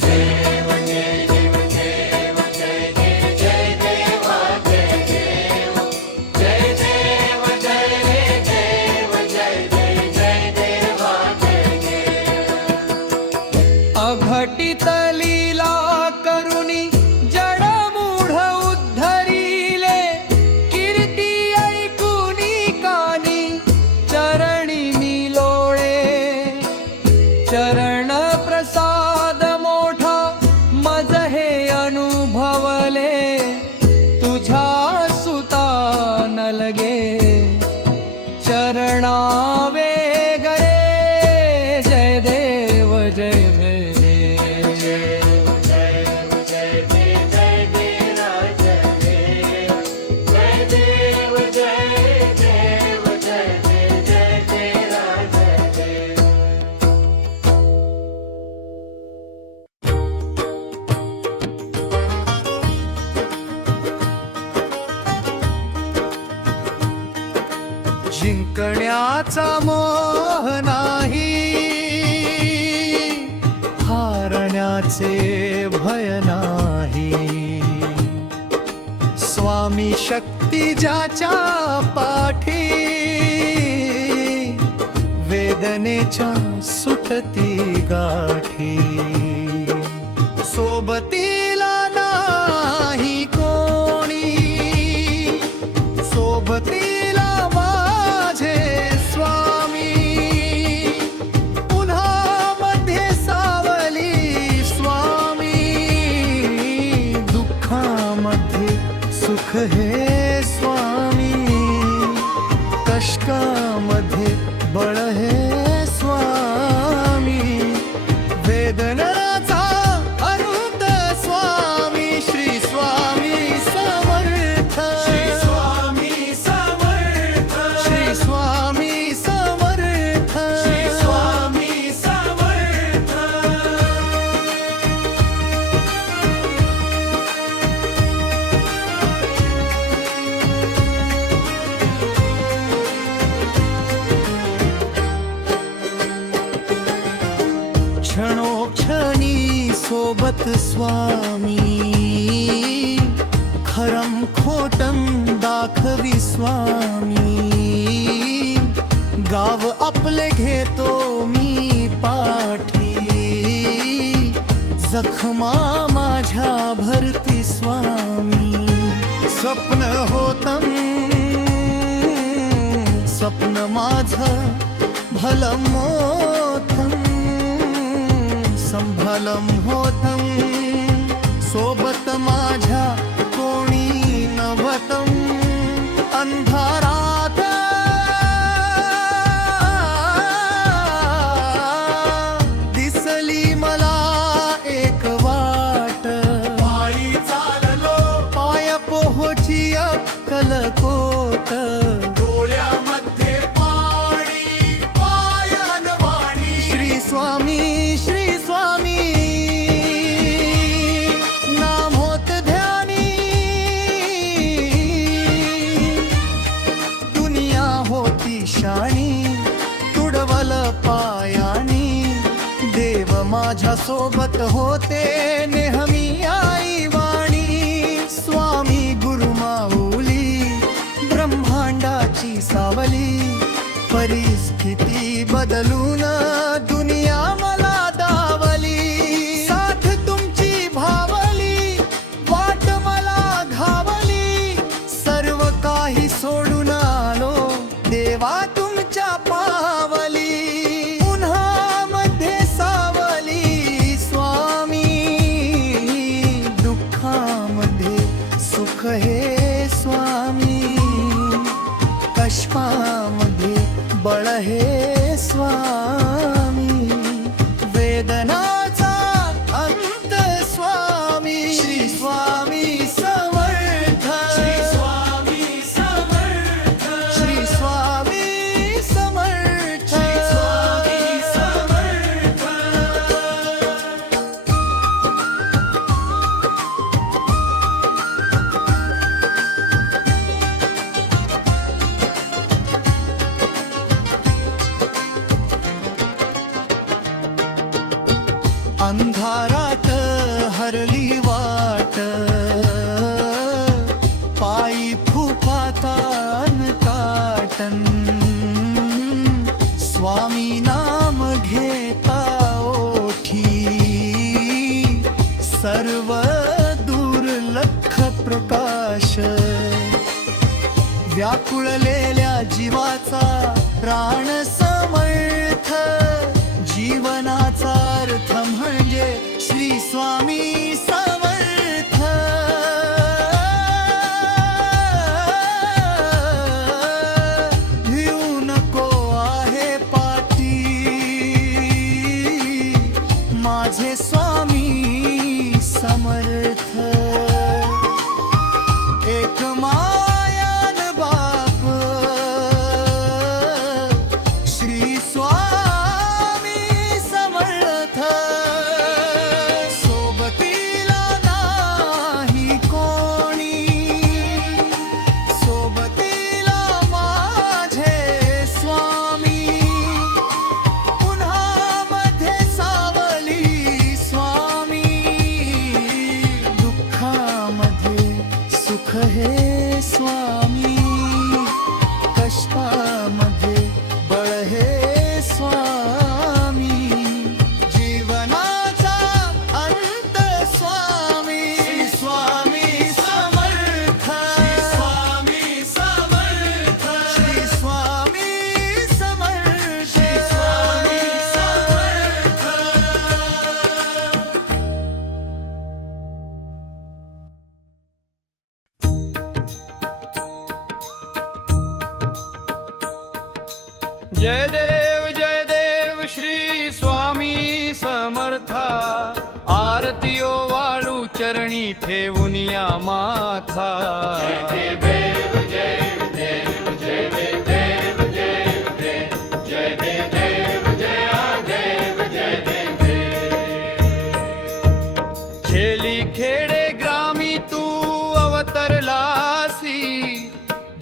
अघटित लीला करुणी जडमूढ उद्धरिले कीर्ती ऐकुनी कानी चरणी मी लोळे चरण प्रसाद मोठा मज हे अनुभवले तुझ्या सुता न लगे चरणावे गरे जय देव जय विजयाचा मोह नाही, हारण्याचे भय नाही. स्वामी शक्ती ज्याच्या पाठी, वेदनेच्या सुटती गाठी. सोबतीला नाही कोणी, सोबतीला माझे स्वामी. उन्हामध्ये सावली स्वामी, दुःखामध्ये सुख हे स्वामी. कष्टामध्ये बळ हे स्वामी. वेदनाचा अनंत स्वामी, श्री स्वामी समर्थ. श्री स्वामी समर्थ. श्री स्वामी समर्थ. श्री स्वामी समर्थ. क्षणोक्षणी सोबत स्वामी, खरम खोटम दाखवी स्वामी. गाव आपले घेतो मी पाठी, जखमा माझ्या भरती स्वामी. स्वप्न होतं, स्वप्न माझं भलं मोठं, संभलम होतं. सोबत माझ्या कोणी नव्हतं. अंधारात दिसली मला एक वाट. पायी चाललो, पाय पोहोची अक्कलकोट. डोळ्यामध्ये पाणी, पायान वाणी. श्री स्वामी, श्री स्वामी नाम होत ध्यानी. दुनिया होती शाणी, तुडवल पायानी. देव माझ्या सोबत होते नेहमी आई वाणी. स्वामी गुरु माऊली, ब्रह्मांडाची सावली. परिस्थिती बदलून दुनिया मला दावली. साथ तुमची भावली, वाट मला घावली. सर्व काही सोडून आलो देवा तुमच्या पावली. उन्हामध्ये सावली स्वामी, दुःखामध्ये सुख हे स्वामी. कष्टामध्ये बळ हे स्वामी. वेदनाचा अंत स्वामी, श्री स्वामी समर्थ. श्री स्वामी समर्थ. श्री स्वामी समर्थ. श्री स्वामी समर्थ. अंधारात हरली वाट, पायी फुफातान काटन. स्वामी नाम घेता ओठी, सर्व दुर्लक्ष प्रकाश. व्याकुळलेल्या जीवाचा प्राण समर्थ. जीवनाचा अर्थ म्हणजे श्री स्वामी समर्थ. भिऊ नको आहे पाठी, माझे स्वामी समर्थ. एक मायान बाप, श्री स्वामी समर्थ. सोबतीला नाही कोणी, सोबतीला माझे स्वामी. चरणी ठेवून या माथा खेली खेडे ग्रामी तू अवतरलासी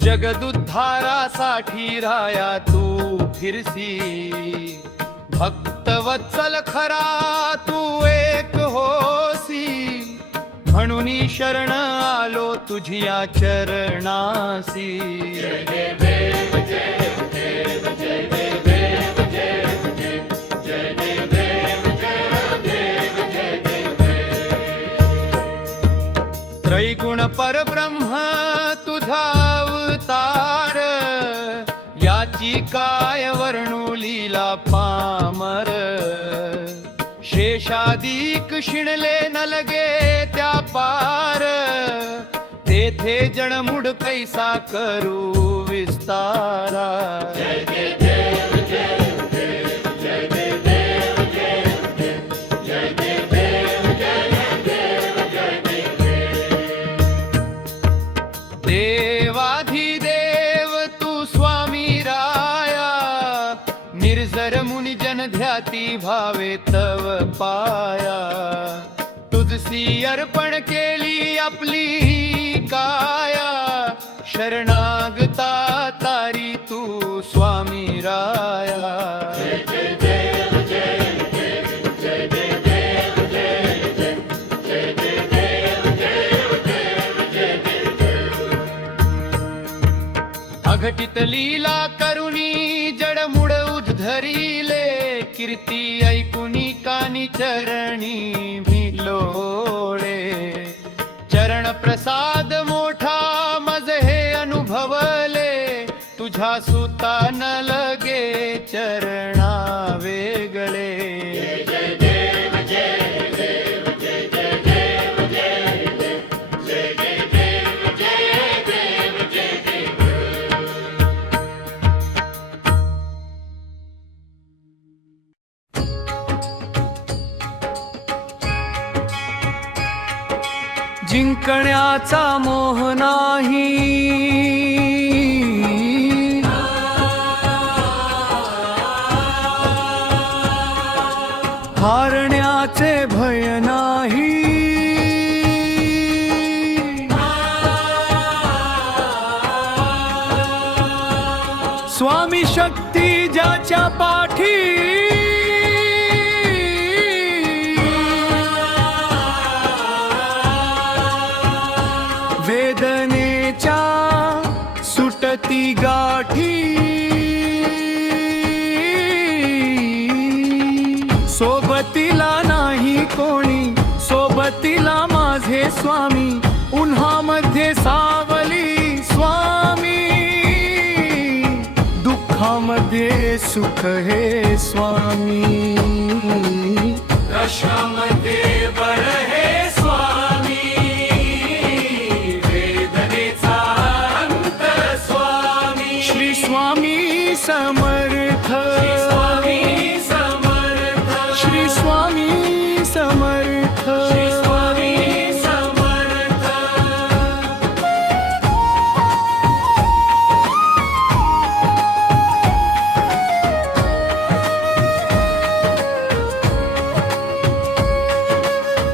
जगदुद्धारासाठी राया तू फिरसी भक्त वत्सल खरा तू एक होसी म्हणून शरण आलो तुझिया चरणासी त्रैगुण परब्रह्म तुझा अवतार याची काय वर्णू लीला पामर शेषादिक शिणले न लगे त्या पार तेथे जणमुड कैसा करू विस्तारा देवाधिदेव तू स्वामी राया निर्जर मुनिजन ध्याती भावे तव पाया तुझसी अर्पण केली आपली ही काया शरणागता तारी तू स्वामी राया अघटित लीला करुणी जडमुड उद्धरिले कीर्ती ऐकुनी कानी चरणी भिलोळे चरण प्रसाद मोठा मज हे अनुभवले तुझ्या सुता न लगे चरणा वेगळे जिंकण्याचा मोह नाही हारण्याचे भय नाही स्वामी शक्ती ज्याच्या पाठी वेदनेच्या सुटती गाठी सोबतीला नाही कोणी सोबतीला माझे स्वामी उन्हामध्ये सावली स्वामी दुःखामध्ये सुख हे स्वामी कशामध्ये बर हे स्वामी श्री स्वामी समर्थ स्वामी समर्थ श्री स्वामी समर्थ स्वामी समर्थ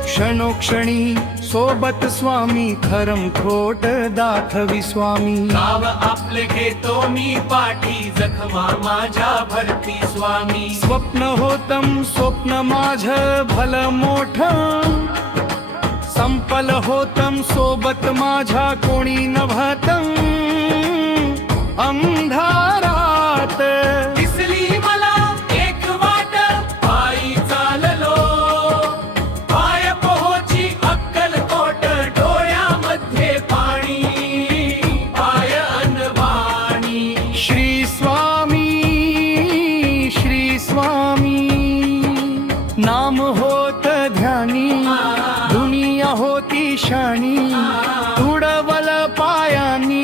क्षणोक्षणी सोबत स्वामी खरम खोट दाखवी स्वामी गाव आपले घेतो मी पाठी जखमा माझ्या भरती स्वामी स्वप्न होतम स्वप्न माझ भल मोठ संपल होतम सोबत माझ्या कोणी नभतम अंधारात दिसली मला एक वाट पायी चाललो पाय पोहोची अक्कलकोट डोळ्यामध्ये पाणी पाय अनवाणी श्री स्वामी नाम होत ध्यानी दुनिया होती शानी तुडवल पायानी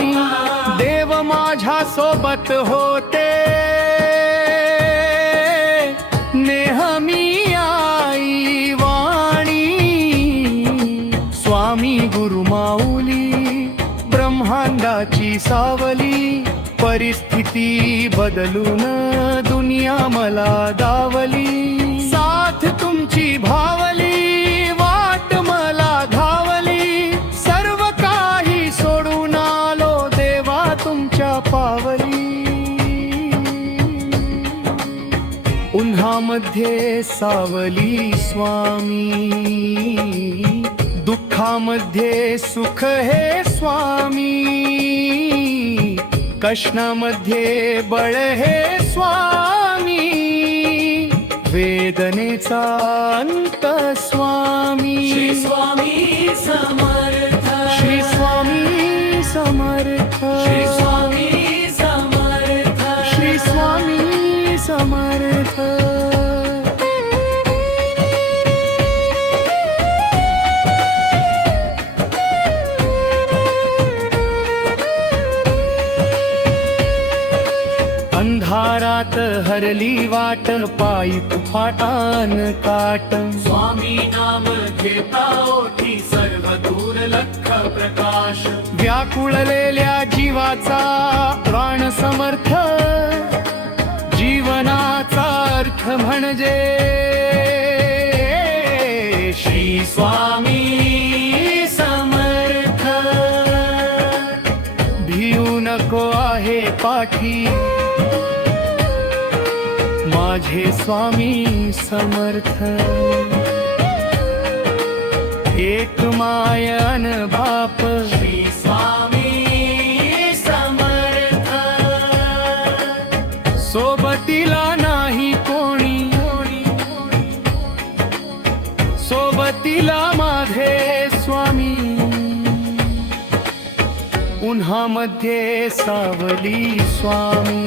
देव माझ्या सोबत होते नेहमी आई वाणी स्वामी परिस्थिती बदलून दुनिया मला दावली, साथ तुमची भावली, वाट मला धावली, सर्व काही सोडून आलो देवा तुमच्या पावली. उन्हामध्ये सावली स्वामी, दुःखामध्ये सुख हे स्वामी, कष्णामध्ये बळ हे स्वामी, वेदनेचा अंत स्वामी. श्री स्वामी समर्थ, श्री स्वामी समर्थ, श्री स्वामी समर्थ, श्री स्वामी समर्थ. अंधारात हरली वाट, पायी फाटान काट, स्वामी नाम घेता ओठी सर्व दूर लख प्रकाश. व्याकुळलेल्या जीवाचा प्राण समर्थ, जीवनाचा अर्थ म्हणजे श्री स्वामी समर्थ. भिऊ नको आहे पाठी, माझे स्वामी समर्थ. एक मायन बाप, श्री स्वामी समर्थ. सोबतीला नाही कोणी, सोबतीला माझे स्वामी. उन्हामध्ये सावली स्वामी,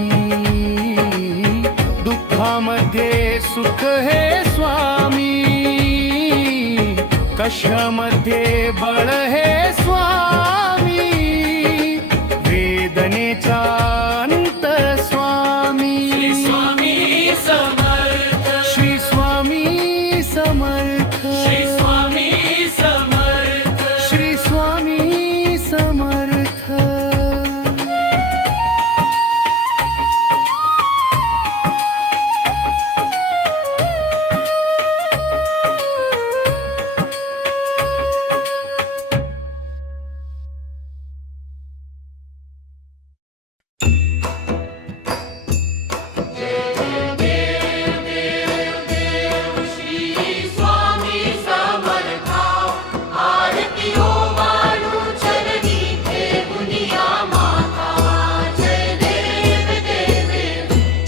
दुःखामध्ये सुख हे स्वामी, कष्टामध्ये बळ हे स्वामी, वेदनेचा अंत स्वामी. श्री स्वामी समर्थ, श्री स्वामी समर्थ, श्री स्वामी समर्थ, श्री स्वामी समर्थ.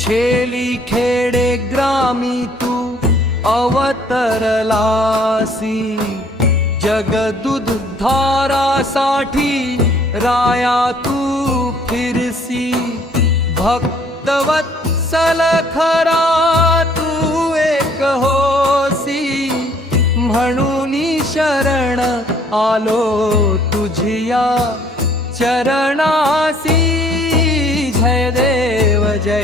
छेली खेडे ग्रामी तू अवतरलासी, जगदुद्धारासाठी राया तू फिरसी. भक्तवत्सल खरा तू एक होसी, म्हणून शरण आलो तुझिया चरणासी. जय देव जय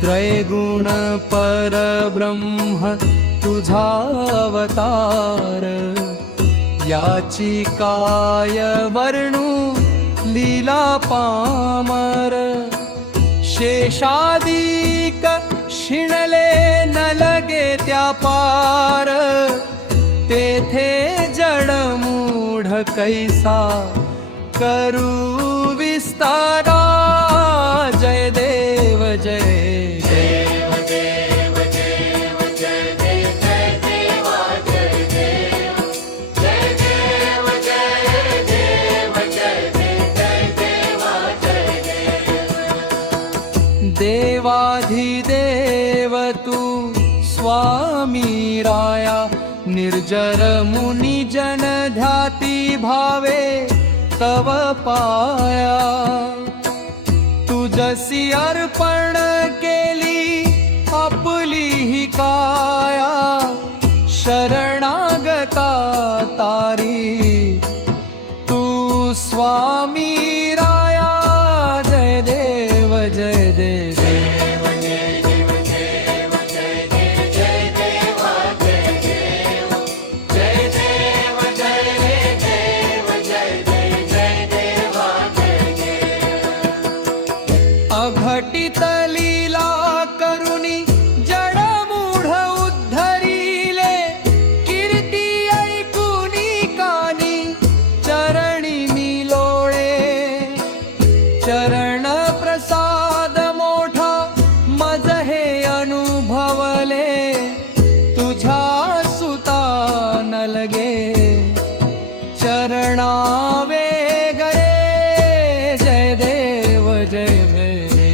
त्रैगुण परब्रह्म तुझा अवतार, याची काय वर्णू लीला पामर. शेषादिक शिणले न लगे त्या पार, तेथे जडमूढ कैसा करू विस्तारा. जय देव जय देव देव देव जय देव जय देवा जय देव जय देव जय देव जय देव जय देवा जय देव. देवाधिदेव तू स्वामी राया, निर्जर मुनी जन ध्याती भावे तव पाया. तुझसी अर्पण केली आपली ही काया, शरणागता तारी तू स्वामी राया. जय देव जय देव लगे चरणा वेगळे जय देव जय मेरे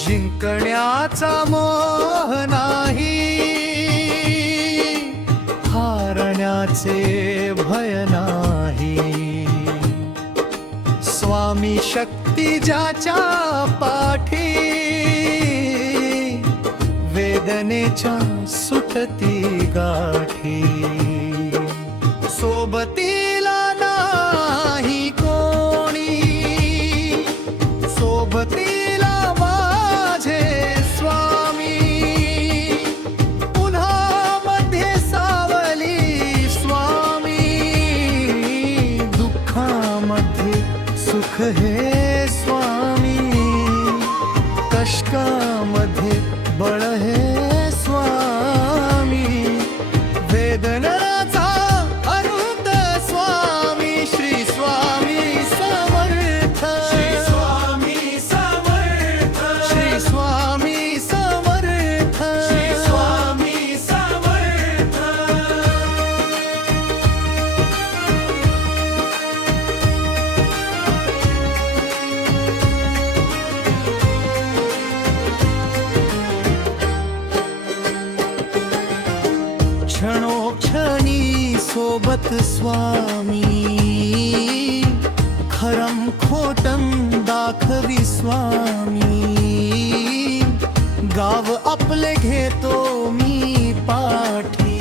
जिंकण्याचा मोह नाही हारण्याचे भय नाही स्वामी शक्ती ज्याच्या पाठी वेदनेच्या सुटती गाठी सोबतीला नाही कोणी सोबतीला माझे स्वामी उन्हामध्ये सावली स्वामी दुःखामध्ये सुख हे स्वामी कष्टामध्ये बळ हे स्वामी वेदनाचा अरुंद स्वामी श्री स्वामी समर्थ श्री स्वामी समर्थ श्री स्वामी समर्थ श्री स्वामी समर्थ क्षणोक्षणी सोबत स्वामी खरम खोटम दाखवी स्वामी गाव आपले घेतो मी पाठी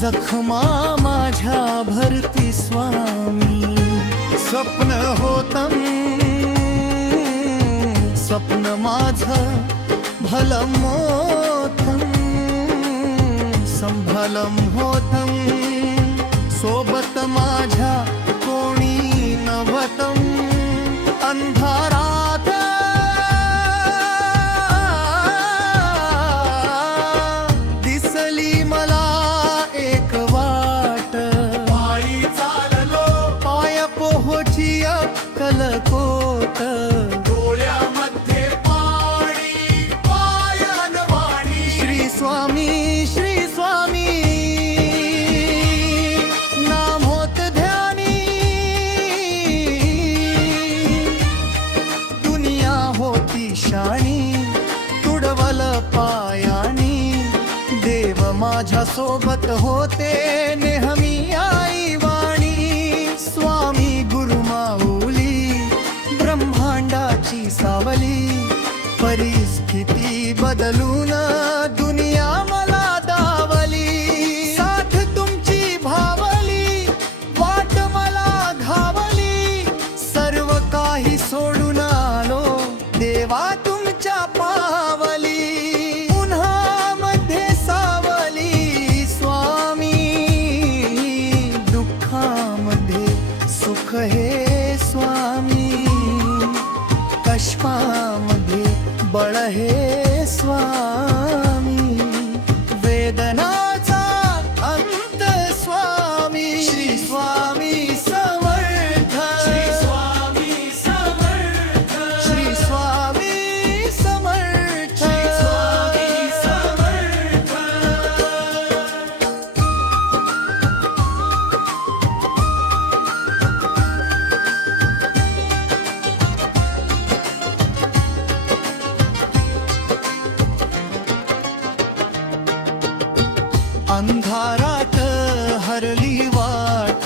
जखमा माझ्या भरती स्वामी स्वप्न होतं स्वप्न माझं भलं मोठं संभलम होतं सोबत माझ्या कोणी नव्हतं अंधारात दिसली मला एक वाट पायी चाललो पाय पोहोची अक्कलकोट डोळ्यामध्ये पाणी पायनवाणी श्री स्वामी नाम होत ध्यानी दुनिया होती शाणी तुडवल पायानी देव माझ्या सोबत होते नेहमी आई वाणी स्वामी गुरु माऊली ब्रह्मांडाची सावली परिस्थिती बदलून दुनिया मला दावली साथ तुमची भावली वाट मला घावली सर्व काही सोडून आलो देवा तुमच्या पावली उन्हामध्ये सावली स्वामी दुःखामध्ये सुख हे स्वामी कष्टामध्ये बळ हे स्वामी वेदनाचा अंत स्वामी श्री स्वामी समर्थ श्री स्वामी समर्थ श्री स्वामी समर्थ श्री स्वामी समर्थ अंधारात हरली वाट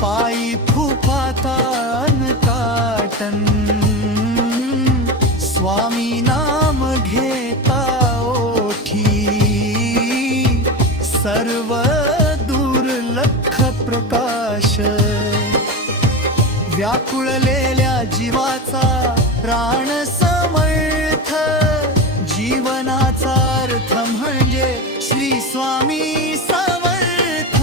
पायी फुफातान काटन स्वामी नाम घेता ओठी सर्व दुर्लक्ष प्रकाश व्याकुळलेल्या जीवाचा प्राण समर्थ जीवनाचा अर्थ म्हणजे श्री स्वामी समर्थ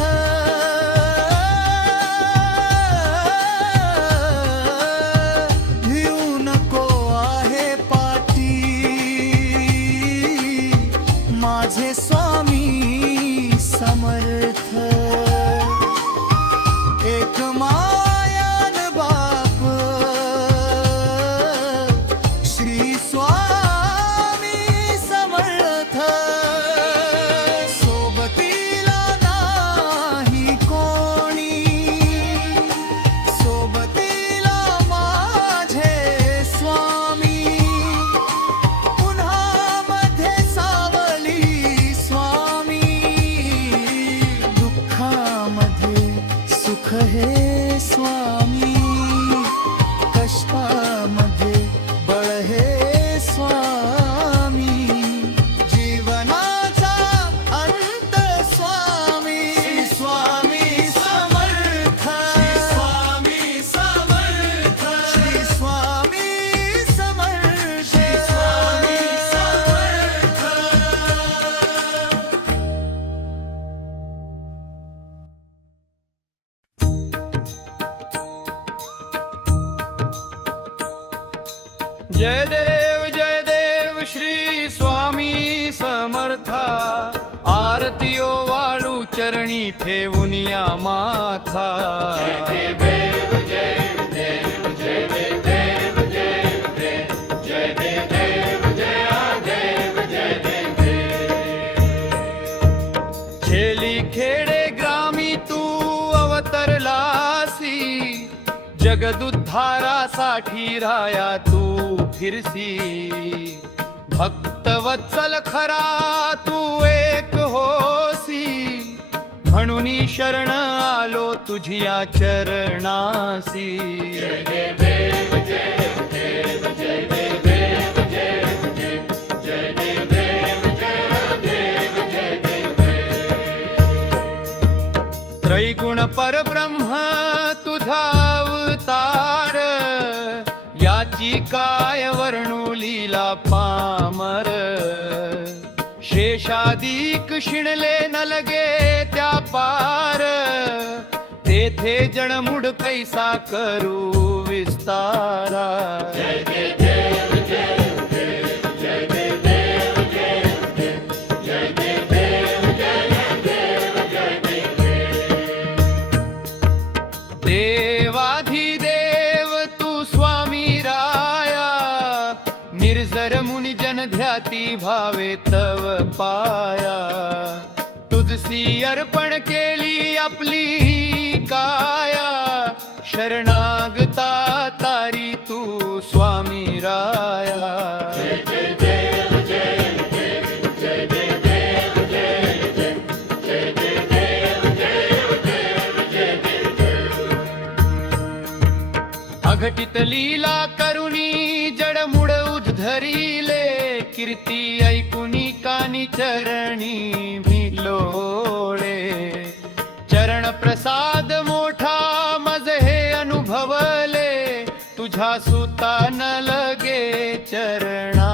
जय देव श्री स्वामी समर्था आरतीयो वाळू चरणी ठेवून या माथा छेली खेडे ग्रामी तू अवतरलासी जगदुद्धारासाठी राया तू फिरसी भक्तवत्सल खरा तू एक होसी म्हणून शरण आलो तुझिया चरणासी त्रैगुण परब्रह्म तुझा अवतार याची काय वर्णू लीला पामर शेषादिक शिणले न लगे त्या पार तेथे जणमुड कैसा करू विस्तारा देवाधिदेव तू स्वामी राया निर्जर मुनि जन ध्याती भावे तव पाया तुझसी अर्पण केली आपली काया शरणागता तारी तू स्वामी राया अघटित लीला करुणी जडमुड उद्धरिले कीर्ती ऐकुनी कानी चरणी भिलोळे चरण प्रसाद मोठा मज हे अनुभवले तुझ्या सुता न लगे चरणा